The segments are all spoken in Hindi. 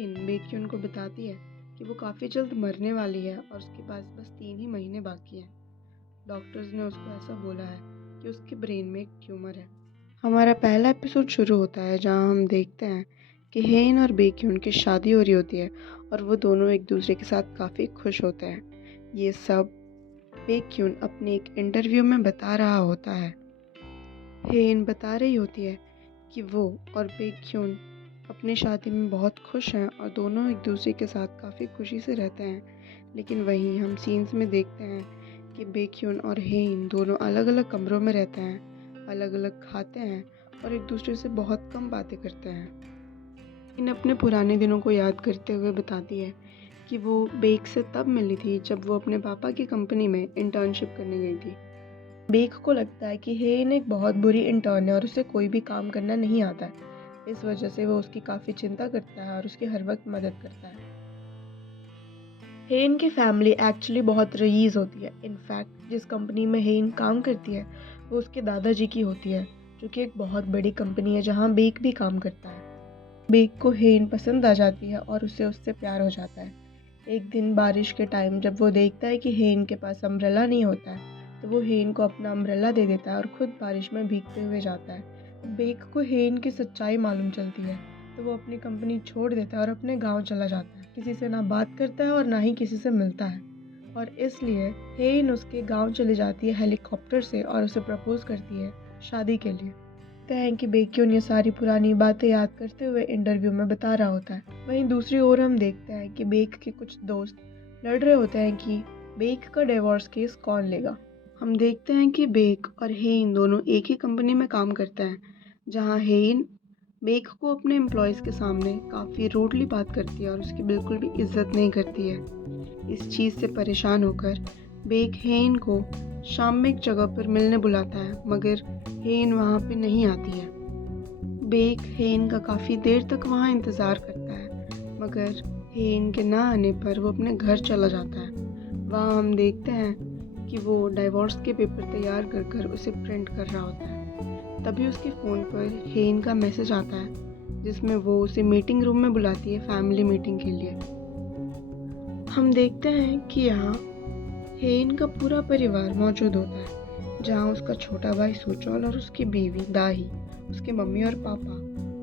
हेन बेक्यून को बताती है कि वो काफ़ी जल्द मरने वाली है और उसके पास बस 3 ही महीने बाकी हैं। डॉक्टर्स ने उसको ऐसा बोला है कि उसके ब्रेन में एक ट्यूमर है। हमारा पहला एपिसोड शुरू होता है जहाँ हम देखते हैं कि हेन और बेक्यून की शादी हो रही होती है और वो दोनों एक दूसरे के साथ काफ़ी खुश होते हैं। ये सब बेक्यून अपने एक इंटरव्यू में बता रहा होता है। हेन बता रही होती है कि वो और बेक्यून अपनी शादी में बहुत खुश हैं और दोनों एक दूसरे के साथ काफ़ी खुशी से रहते हैं। लेकिन वहीं हम सीन्स में देखते हैं कि बेक्यून और हेन दोनों अलग अलग कमरों में रहते हैं, अलग अलग खाते हैं और एक दूसरे से बहुत कम बातें करते हैं। हेन अपने पुराने दिनों को याद करते हुए बताती है कि वो बेक से तब मिली थी जब वो अपने पापा की कंपनी में इंटर्नशिप करने गई थी। बेक को लगता है कि हेन एक बहुत बुरी इंटर्न है और उसे कोई भी काम करना नहीं आता है। इस वजह से वो उसकी काफ़ी चिंता करता है और उसकी हर वक्त मदद करता है। हेन की फैमिली एक्चुअली बहुत रईस होती है। इनफैक्ट जिस कंपनी में हेन काम करती है वो उसके दादाजी की होती है, जो कि एक बहुत बड़ी कंपनी है जहाँ बेक भी काम करता है। बेक को हेन पसंद आ जाती है और उसे उससे प्यार हो जाता है। एक दिन बारिश के टाइम जब वो देखता है कि हेन के पास अम्ब्रेला नहीं होता है तो वो हेन को अपना अम्ब्रेला दे देता है और खुद बारिश में भीगते हुए जाता है। बेक को हेन की सच्चाई मालूम चलती है तो वो अपनी कंपनी छोड़ देता है और अपने गांव चला जाता है। किसी से ना बात करता है और ना ही किसी से मिलता है और इसलिए हेन उसके गांव चली जाती है हेलीकॉप्टर से और उसे प्रपोज करती है शादी के लिए। देखते हैं कि बेक्यून ये सारी पुरानी बातें याद करते हुए इंटरव्यू में बता रहा होता है। वहीं दूसरी ओर हम देखते हैं कि बेक के कुछ दोस्त लड़ रहे होते हैं कि बेक का डिवोर्स केस कौन लेगा। हम देखते हैं कि बेक और हेन दोनों एक ही कंपनी में काम करते हैं, जहां हेन बेक को अपने एम्प्लॉयज़ के सामने काफ़ी रूडली बात करती है और उसकी बिल्कुल भी इज्जत नहीं करती है। इस चीज़ से परेशान होकर बेक हेन को शाम में एक जगह पर मिलने बुलाता है, मगर हेन वहाँ पे नहीं आती है। बेक हेन का काफ़ी देर तक वहाँ इंतज़ार करता है, मगर हेन के ना आने पर वो अपने घर चला जाता है। वहाँ हम देखते हैं कि वो डाइवोर्स के पेपर तैयार कर कर उसे प्रिंट कर रहा होता है। तभी उसके फ़ोन पर हेन का मैसेज आता है जिसमें वो उसे मीटिंग रूम में बुलाती है फैमिली मीटिंग के लिए। हम देखते हैं कि यहाँ हेन का पूरा परिवार मौजूद होता है, जहाँ उसका छोटा भाई सुचौल और उसकी बीवी दाही, उसके मम्मी और पापा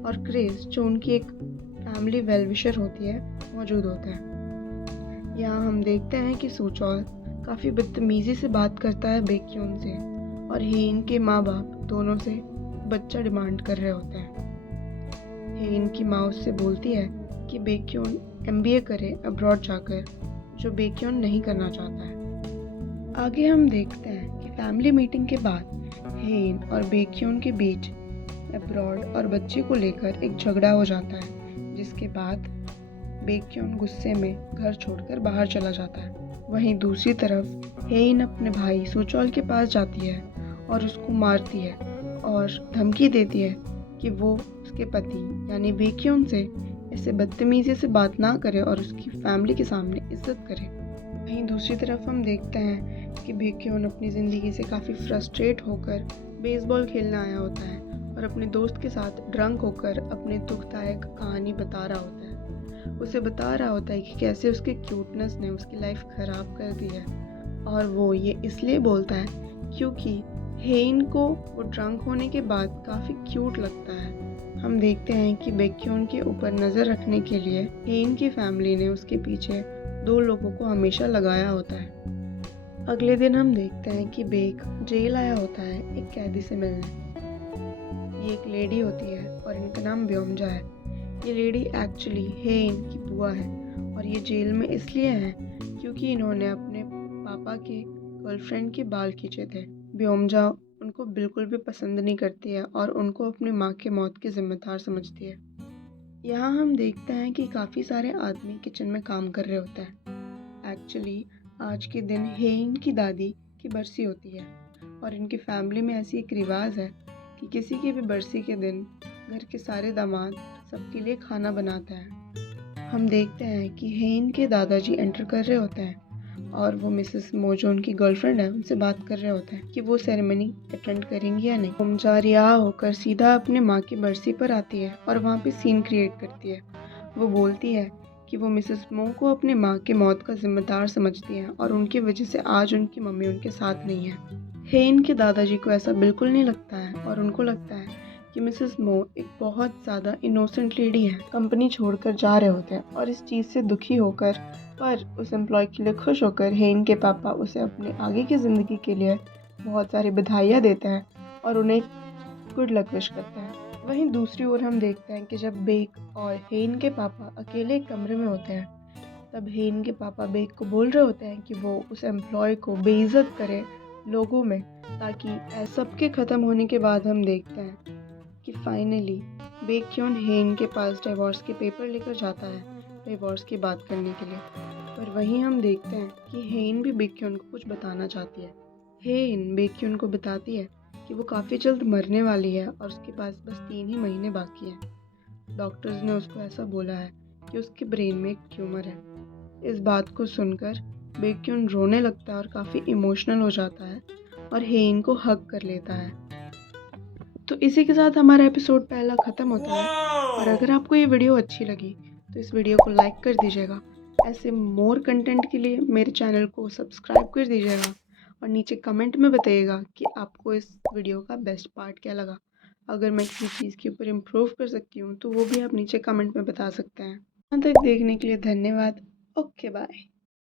और क्रिस जो उनकी एक फैमिली वेलविशर होती है मौजूद होता है। यहाँ हम देखते हैं कि सुचौल काफ़ी बदतमीज़ी से बात करता है बेक्यून से और हेन के माँ बाप दोनों से बच्चा डिमांड कर रहे होते हैं। हेन की माँ उससे बोलती है कि बेक्यून एमबीए करे अब्रॉड जाकर, जो बेक्यून नहीं करना चाहता है। आगे हम देखते हैं कि फैमिली मीटिंग के बाद हेन और बेक्यून के बीच अब्रॉड और बच्चे को लेकर एक झगड़ा हो जाता है, जिसके बाद बेक्यून गुस्से में घर छोड़कर बाहर चला जाता है। वहीं दूसरी तरफ हेन अपने भाई सुचौल के पास जाती है और उसको मारती है और धमकी देती है कि वो उसके पति यानी बेक्यून से ऐसे बदतमीजी से बात ना करे और उसकी फैमिली के सामने इज्जत करे। वहीं दूसरी तरफ हम देखते हैं कि बेक्यून अपनी ज़िंदगी से काफ़ी फ्रस्ट्रेट होकर बेसबॉल खेलने आया होता है और अपने दोस्त के साथ ड्रंक होकर अपनी दुखदायक कहानी बता रहा होता है। उसे बता रहा होता है कि कैसे उसके क्यूटनेस ने उसकी लाइफ ख़राब कर दी है और वो ये इसलिए बोलता है क्योंकि हेन को वो ड्रंक होने के बाद काफ़ी क्यूट लगता है। हम देखते हैं कि बेक्यून के ऊपर नज़र रखने के लिए हेन की फैमिली ने उसके पीछे 2 लोगों को हमेशा लगाया होता है। अगले दिन हम देखते हैं कि बेक जेल आया होता है एक कैदी से मिलने। ये एक लेडी होती है और इनका नाम ब्योमजा है। ये लेडी एक्चुअली हेन की बुआ है और ये जेल में इसलिए है क्योंकि इन्होंने अपने पापा के गर्लफ्रेंड के बाल खींचे थे। ब्योमजा उनको बिल्कुल भी पसंद नहीं करती है और उनको अपनी माँ की मौत की जिम्मेदार समझती है। यहाँ हम देखते हैं कि काफ़ी सारे आदमी किचन में काम कर रहे होते हैं। एक्चुअली आज के दिन हेन की दादी की बरसी होती है और इनकी फैमिली में ऐसी एक रिवाज है कि किसी की भी बरसी के दिन घर के सारे दामाद सबके लिए खाना बनाते हैं। हम देखते हैं कि हेन के दादाजी एंटर कर रहे होते हैं और वो मिसेस मो जो उनकी गर्लफ्रेंड है उनसे बात कर रहे होते हैं कि वो सेरेमनी अटेंड करेंगी या नहीं। ब्योमजा रिहा होकर सीधा अपने माँ की बरसी पर आती है और वहाँ पे सीन क्रिएट करती है। वो बोलती है कि वो मिसेस मो को अपनी माँ की मौत का जिम्मेदार समझती है और उनकी वजह से आज उनकी मम्मी उनके साथ नहीं है। हेन के दादाजी को ऐसा बिल्कुल नहीं लगता है और उनको लगता है कि मिसेस मो एक बहुत ज़्यादा इनोसेंट लेडी है। कंपनी छोड़कर जा रहे होते हैं और इस चीज़ से दुखी होकर पर उस एम्प्लॉय के लिए खुश होकर हेन के पापा उसे अपने आगे की ज़िंदगी के लिए बहुत सारी बधाइयाँ देते हैं और उन्हें गुड लक विश करते हैं। वहीं दूसरी ओर हम देखते हैं कि जब बेक और हेन के पापा अकेले एक कमरे में होते हैं, तब हेन के पापा बेक को बोल रहे होते हैं कि वो उस एम्प्लॉय को बेइज्जत करे लोगों में, ताकि सबके ख़त्म होने के बाद हम देखते हैं कि फाइनली बेक्योन हेन के पास डिवोर्स के पेपर लेकर जाता है डिवोर्स की बात करने के लिए। पर वहीं हम देखते हैं कि हेन भी बेक्योन को कुछ बताना चाहती है। हेन बेक्योन को बताती है कि वो काफ़ी जल्द मरने वाली है और उसके पास बस 3 ही महीने बाकी हैं। डॉक्टर्स ने उसको ऐसा बोला है कि उसके ब्रेन में एक ट्यूमर है। इस बात को सुनकर बेक्योन रोने लगता है और काफ़ी इमोशनल हो जाता है और हेन को हग कर लेता है। तो इसी के साथ हमारा एपिसोड पहला ख़त्म होता है। और अगर आपको ये वीडियो अच्छी लगी तो इस वीडियो को लाइक कर दीजिएगा। ऐसे मोर कंटेंट के लिए मेरे चैनल को सब्सक्राइब कर दीजिएगा और नीचे कमेंट में बताइएगा कि आपको इस वीडियो का बेस्ट पार्ट क्या लगा। अगर मैं किसी चीज़ के ऊपर इम्प्रूव कर सकती हूँ तो वो भी आप नीचे कमेंट में बता सकते हैं। यहाँ तक देखने के लिए धन्यवाद। Okay bye.